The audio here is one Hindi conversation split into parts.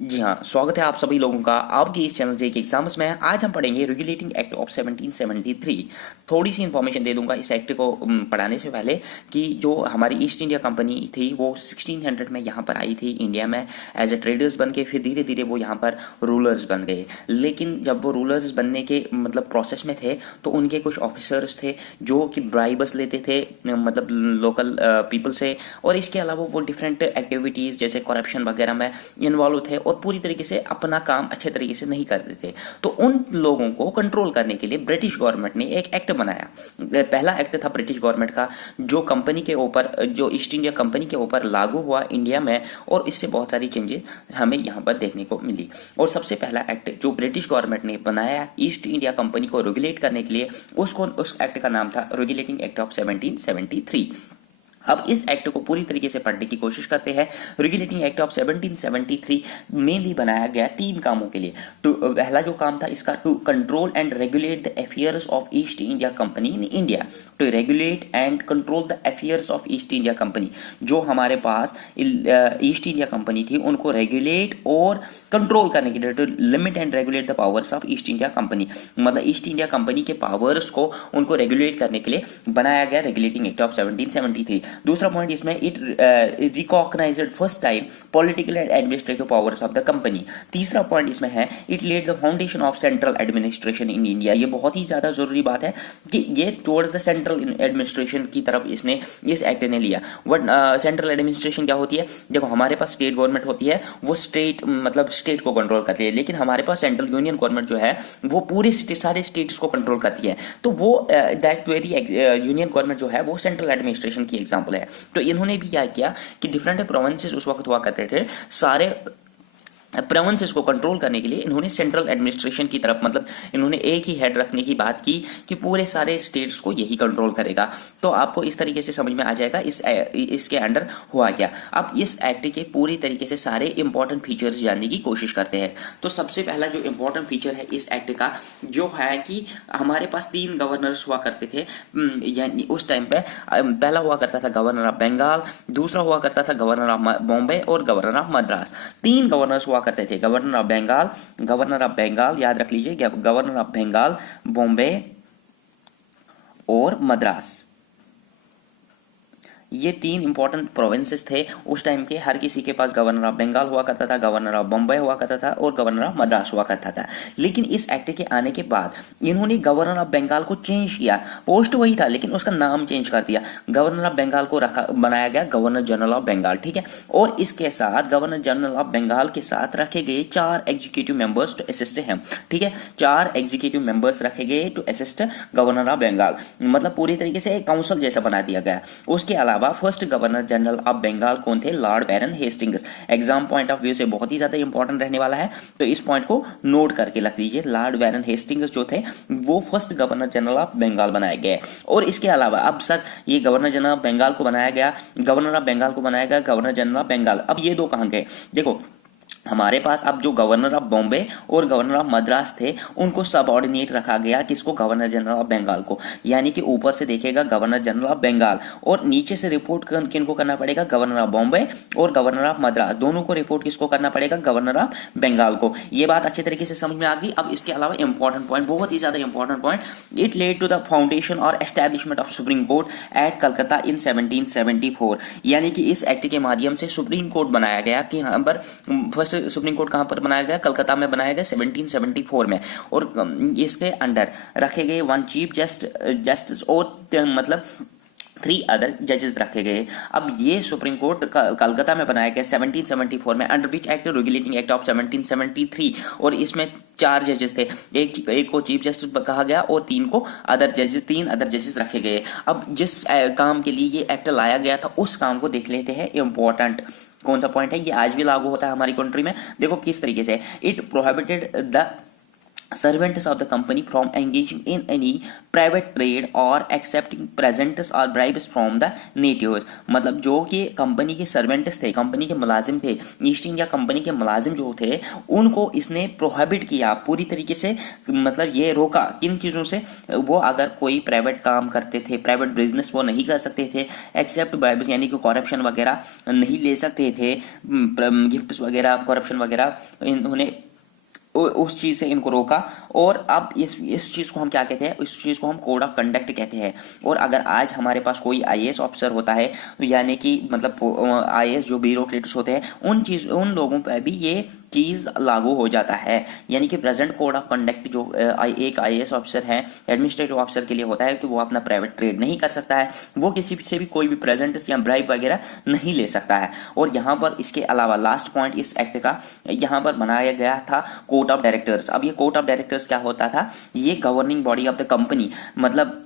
जी हाँ, स्वागत है आप सभी लोगों का आपके इस चैनल जे के एग्जाम्स में। आज हम पढ़ेंगे रेगुलेटिंग एक्ट ऑफ 1773। थोड़ी सी इन्फॉर्मेशन दे दूंगा इस एक्ट को पढ़ाने से पहले कि जो हमारी ईस्ट इंडिया कंपनी थी वो 1600 में यहाँ पर आई थी इंडिया में एज ए ट्रेडर्स बन के, फिर धीरे धीरे वो यहाँ पर रूलर्स बन गए। लेकिन जब वो रूलर्स बनने के मतलब प्रोसेस में थे तो उनके कुछ ऑफिसर्स थे जो कि ब्राइबस लेते थे मतलब लोकल पीपल से, और इसके अलावा वो डिफरेंट एक्टिविटीज़ जैसे करप्शन वगैरह में इन्वॉल्व थे और पूरी तरीके से अपना काम अच्छे तरीके से नहीं करते थे। तो उन लोगों को कंट्रोल करने के लिए ब्रिटिश गवर्नमेंट ने एक एक्ट बनाया। पहला एक्ट था ब्रिटिश गवर्नमेंट का जो कंपनी के ऊपर, जो ईस्ट इंडिया कंपनी के ऊपर लागू हुआ इंडिया में, और इससे बहुत सारी चेंजेस हमें यहाँ पर देखने को मिली। और सबसे पहला एक्ट जो ब्रिटिश गवर्नमेंट ने बनाया ईस्ट इंडिया कंपनी को रेगुलेट करने के लिए, उस एक्ट का नाम था रेगुलेटिंग एक्ट ऑफ 1773। अब इस एक्ट को पूरी तरीके से पढ़ने की कोशिश करते हैं। रेगुलेटिंग एक्ट ऑफ 1773 मेनली बनाया गया तीन कामों के लिए। पहला जो काम था इसका, to control and regulate the affairs of East India Company in India. To regulate and control the affairs of East India Company, जो हमारे पास ईस्ट इंडिया कंपनी थी उनको रेगुलेट और कंट्रोल करने के लिए, to limit and regulate the powers of East India Company, मतलब ईस्ट इंडिया कंपनी के पावर्स को उनको रेगुलेट करने के लिए बनाया गया रेगुलेटिंग एक्ट ऑफ 1773। दूसरा पॉइंट इसमें, it recognised first time political and administrative powers of the company. तीसरा पॉइंट इसमें है, it laid the foundation of central administration in India. ये बहुत ही ज्यादा जरूरी बात है कि ये टुवर्ड्स द सेंट्रल एडमिनिस्ट्रेशन की तरफ इसने इस एक्ट ने लिया। वट सेंट्रल एडमिनिस्ट्रेशन क्या होती है? देखो, हमारे पास स्टेट गवर्नमेंट होती है, वो स्टेट मतलब स्टेट को कंट्रोल करती है, लेकिन हमारे पास सेंट्रल यूनियन गवर्नमेंट जो है वो पूरे सारे स्टेट्स को कंट्रोल करती है। तो वो दैट वेरी यूनियन गवर्नमेंट जो है वो सेंट्रल एडमिनिस्ट्रेशन की एग्जाम्पल है। तो इन्होंने भी क्या किया कि डिफरेंट प्रोविंसेस उस वक्त हुआ करते थे, सारे प्रोविंसेस को कंट्रोल करने के लिए इन्होंने सेंट्रल एडमिनिस्ट्रेशन की तरफ, मतलब इन्होंने एक ही हेड रखने की बात की कि पूरे सारे स्टेट्स को यही कंट्रोल करेगा। तो आपको इस तरीके से समझ में आ जाएगा इसके अंडर हुआ क्या। अब इस एक्ट के पूरी तरीके से सारे इंपॉर्टेंट फीचर्स जानने की कोशिश करते हैं। तो सबसे पहला जो इंपॉर्टेंट फीचर है इस एक्ट का जो है कि हमारे पास तीन गवर्नर्स हुआ करते थे, यानी उस टाइम पे पहला हुआ करता था गवर्नर ऑफ बंगाल, दूसरा हुआ करता था गवर्नर ऑफ बॉम्बे और गवर्नर ऑफ मद्रास। तीन गवर्नर्स हुआ करते थे, गवर्नर ऑफ बंगाल याद रख लीजिए, गवर्नर ऑफ बंगाल, बॉम्बे और मद्रास। ये तीन इंपॉर्टेंट प्रोविंसेस थे उस टाइम के। हर किसी के पास गवर्नर ऑफ बंगाल हुआ करता था, गवर्नर ऑफ बम्बई हुआ करता था और गवर्नर ऑफ मद्रास हुआ करता था। लेकिन इस एक्ट के आने के बाद इन्होंने गवर्नर ऑफ बंगाल को चेंज किया। पोस्ट वही था लेकिन उसका नाम चेंज कर दिया। गवर्नर ऑफ बंगाल को बनाया गया गवर्नर जनरल ऑफ बंगाल, ठीक है। और इसके साथ गवर्नर जनरल ऑफ बंगाल के साथ रखे गए 4 executive members to assist him, ठीक है। 4 एग्जीक्यूटिव मेंबर्स रखे गए to assist governor of Bengal, मतलब पूरी तरीके से एक काउंसिल जैसा बना दिया गया। उसके अलावा first governor general of Bengal कौन थे? Lord Baron Hastings. Exam point of view से बहुत ही ज्यादा इंपॉर्टेंट रहने वाला है, तो इस पॉइंट को नोट करके रख लीजिए। लॉर्ड बैरन हेस्टिंग्स जो थे वो first governor general of Bengal बनाए गए। और इसके अलावा अब सर ये गवर्नर जनरल ऑफ बंगाल को बनाया गया, गवर्नर ऑफ बंगाल को बनाया गया गवर्नर जनरल ऑफ बंगाल। अब ये दो कहां गए? देखो, हमारे पास अब जो गवर्नर ऑफ बॉम्बे और गवर्नर ऑफ मद्रास थे उनको सबऑर्डिनेट रखा गया, किसको? गवर्नर जनरल ऑफ बंगाल को। यानी कि ऊपर से देखेगा गवर्नर जनरल ऑफ बंगाल और नीचे से रिपोर्ट किनको करना पड़ेगा? गवर्नर ऑफ बॉम्बे और गवर्नर ऑफ मद्रास, दोनों को रिपोर्ट किसको करना पड़ेगा? गवर्नर ऑफ बंगाल को। ये बात अच्छे तरीके से समझ में आ गई। अब इसके अलावा इंपॉर्टेंट पॉइंट, बहुत ही ज्यादा important point, it led to the foundation और establishment of supreme court at Calcutta in 1774। यानी कि इस एक्ट के माध्यम से सुप्रीम कोर्ट बनाया गया कि यहाँ पर फर्स्ट सुप्रीम कोर्ट कहां पर बनाया गया? कलकत्ता में बनाया गया 1774 में। और इसके अंडर रखे गए 1 चीफ जस्टिस और मतलब 3 अदर जजेस रखे गए। अब ये सुप्रीम कोर्ट कलकत्ता में बनाया गया 1774 में, under which act regulating act of 1773, और इसमें 4 जजेस थे। एक को चीफ जस्टिस कहा गया और 3 अदर जजेस रखे गए। अब जिस काम के लिए ये एक्ट लाया गया था उस काम को देख लेते हैं। इंपॉर्टेंट कौन सा पॉइंट है? ये आज भी लागू होता है हमारी कंट्री में। देखो किस तरीके से, it prohibited the servants of the company from engaging in any private trade or accepting presents or bribes from the natives। मतलब जो कि कंपनी के सर्वेंट्स थे, कंपनी के मुलाजिम थे, ईस्ट इंडिया कंपनी के मुलाजिम जो थे, उनको इसने प्रोहिबिट किया पूरी तरीके से, मतलब ये रोका किन चीज़ों से, वो अगर कोई प्राइवेट काम करते थे, प्राइवेट बिजनेस वो नहीं कर सकते थे, एक्सेप्ट ब्राइब्स यानी कि करप्शन वगैरह नहीं ले सकते थे, गिफ्ट्स वगैरह करप्शन वगैरह, इन्होंने उस चीज़ से इनको रोका। और अब इस चीज़ को हम क्या कहते हैं, इस चीज़ को हम कोड ऑफ कंडक्ट कहते हैं। और अगर आज हमारे पास कोई आईएएस ऑफिसर होता है, यानी कि मतलब आईएएस जो ब्यूरोक्रेट्स होते हैं, उन लोगों पर भी ये चीज़ लागू हो जाता है। यानी कि प्रेजेंट कोड ऑफ कंडक्ट जो एक आईएएस ऑफिसर है, एडमिनिस्ट्रेटिव ऑफिसर के लिए होता है कि वो अपना प्राइवेट ट्रेड नहीं कर सकता है, वो किसी से भी कोई भी प्रेजेंट्स या ब्राइब वगैरह नहीं ले सकता है। और यहाँ पर इसके अलावा लास्ट पॉइंट इस एक्ट का यहाँ पर बनाया गया था कोर्ट ऑफ डायरेक्टर्स। अब ये कोर्ट ऑफ डायरेक्टर्स क्या होता था, ये governing body of the company, मतलब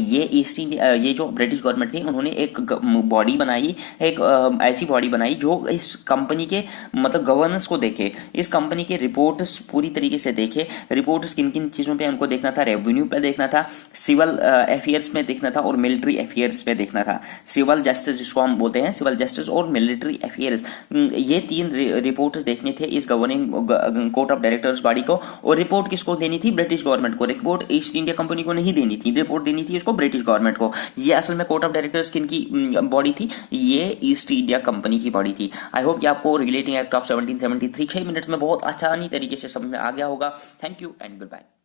ये ईस्ट इंडिया, ये जो ब्रिटिश गवर्नमेंट थी, उन्होंने एक बॉडी बनाई, एक ऐसी बॉडी बनाई जो इस कंपनी के मतलब गवर्नेंस को देखे, इस कंपनी के रिपोर्ट्स पूरी तरीके से देखे। रिपोर्ट्स किन किन चीज़ों पे उनको देखना था, रेवेन्यू पे देखना था, सिविल अफेयर्स में देखना था, और मिलिट्री अफेयर्स पे देखना था। सिविल जस्टिस जिसको हम बोलते हैं, सिविल जस्टिस और मिलिट्री अफेयर्स, ये तीन रिपोर्ट्स देखने थे इस governing court of directors body को। और रिपोर्ट किसको देनी थी, ब्रिटिश गवर्नमेंट को। रिपोर्ट ईस्ट इंडिया कंपनी को नहीं देनी थी, रिपोर्ट देनी थी को ब्रिटिश गवर्नमेंट को। ये असल में कोर्ट ऑफ डायरेक्टर्स किन की बॉडी थी, ये ईस्ट इंडिया कंपनी की बॉडी थी। आई होप कि आपको रेगुलेटिंग एक्ट ऑफ 1773 6 मिनट्स में बहुत आसानी तरीके से समझ में आ गया होगा। Thank you and good bye.